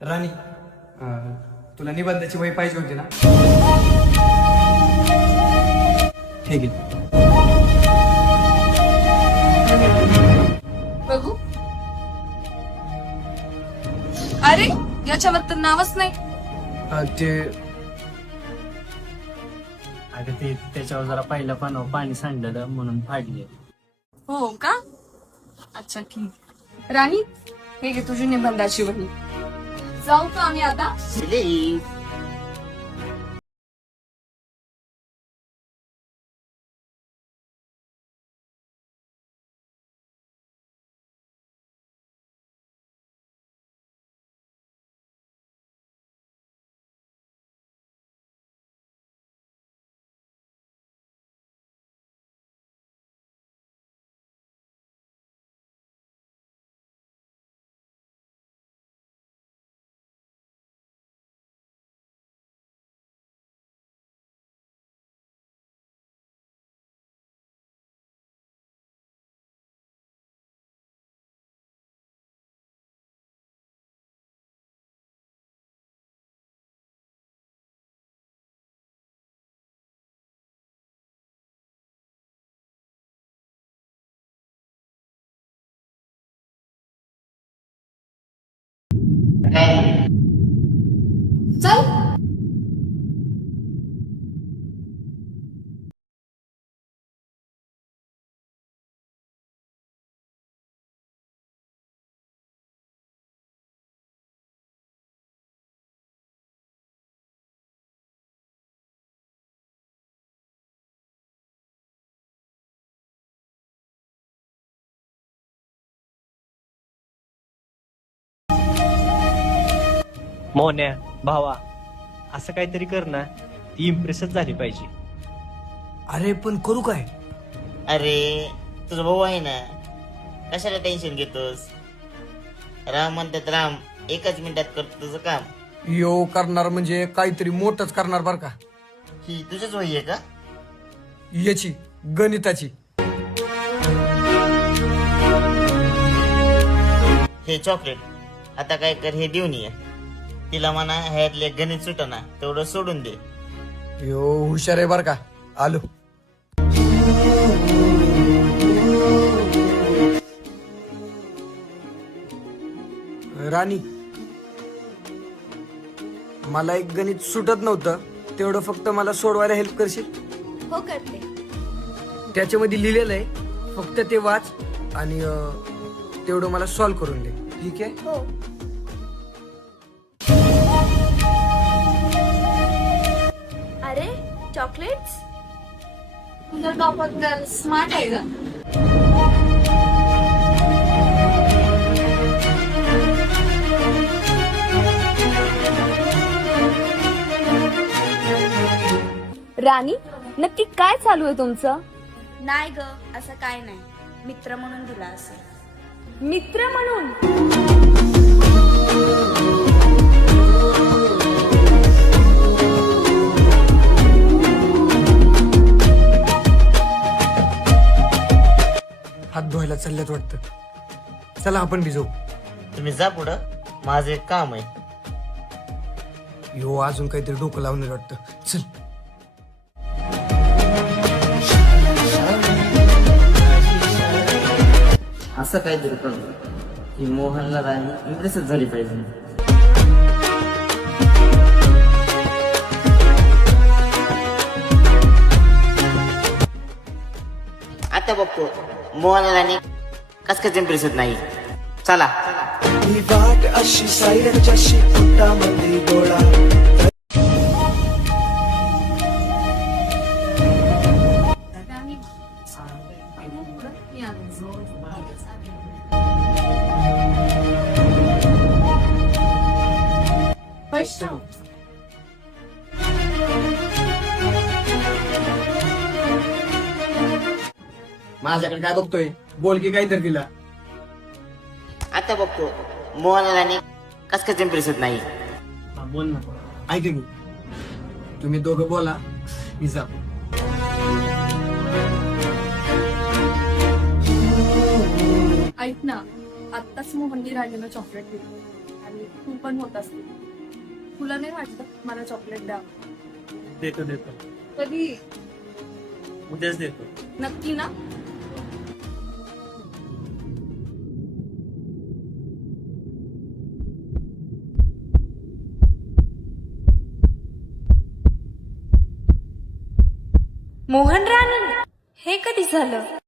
राणी, तुला निबंधाची वही पाहिजे होती ना? हे घे. बघू. अरे याच्यावर तर नावच नाही. ते अगं ते त्याच्यावर जरा पहिल्या पानावर पाणी सांडलेलं म्हणून फाडले. हो का? अच्छा ठीक. राणी, हे घे तुझी निबंधाची वही. जाऊ का आम्ही आता? चल. मोन्या भावा असं काहीतरी कर ना, ती इम्प्रेसच झाली पाहिजे. अरे पण करू काय? अरे तुझा भाऊ आहे ना, कशाला टेन्शन घेतोस? राम म्हणतात राम एकाच मिनिटात करतो तुझं काम. यो करणार म्हणजे काहीतरी मोठंच करणार बर का. ही तुझीच वही आहे का? याची गणिताची. हे चॉकलेट आता काय कर, हे देऊन ये तिला. म्हणा ह्यातले गणित सुटना तेवढं सोडून दे. यो हुशार आहे बर का. आलो. राणी, मला एक गणित सुटत नव्हतं, तेवढं फक्त मला सोडवायला हेल्प करशील? हो करते. त्याच्यामध्ये लिहिलेलं आहे, फक्त ते वाच आणि तेवढं मला सॉल्व करून दे. ठीक आहे? हो. अरे चॉकलेट्स. तुझा टॉपर स्मार्ट आहे का? राणी, नक्की काय चालू आहे तुमचं? नाही ग, असं काय नाही. मित्र म्हणून दिला असं. मित्र म्हणून? हात धुवायला चालल्यात वाटतं. चला आपण भिजवू. तुम्ही जा पुढं, माझं एक काम आहे. यो अजून काहीतरी डोकं लावणार वाटतं. चल. असं काहीतरी करू की मोहनला राणी इम्प्रेसच झाली पाहिजे. आता बघतो मोहनला राणी कस काय इम्प्रेस नाही. चला. ही वाट अशी सायरच्या पोटामध्ये गोळा. माझ्याकडे काय बघतोय? बोल की काहीतरी तिला. आता बघतो मोहनला राणी कस काय इम्प्रेस नाही. हा, बोल ना. ऐक की, तुम्ही दोघं बोला, मी जा. ऐक ना, आत्ताच मोहननी राणीला चॉकलेट दिली. आणि तू पण होत असते. तुला नाही वाटत मला चॉकलेट द्या? देतो देतो, कधी? उद्याच देतो. नक्की ना? मोहन राणी, हे कधी झालं?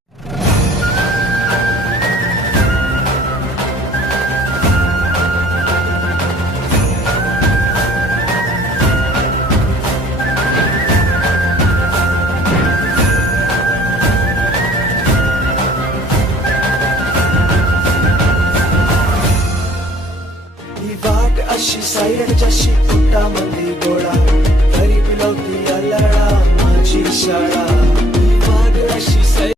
ही वाट अशी सायरच्या शिपुटामध्ये गोळा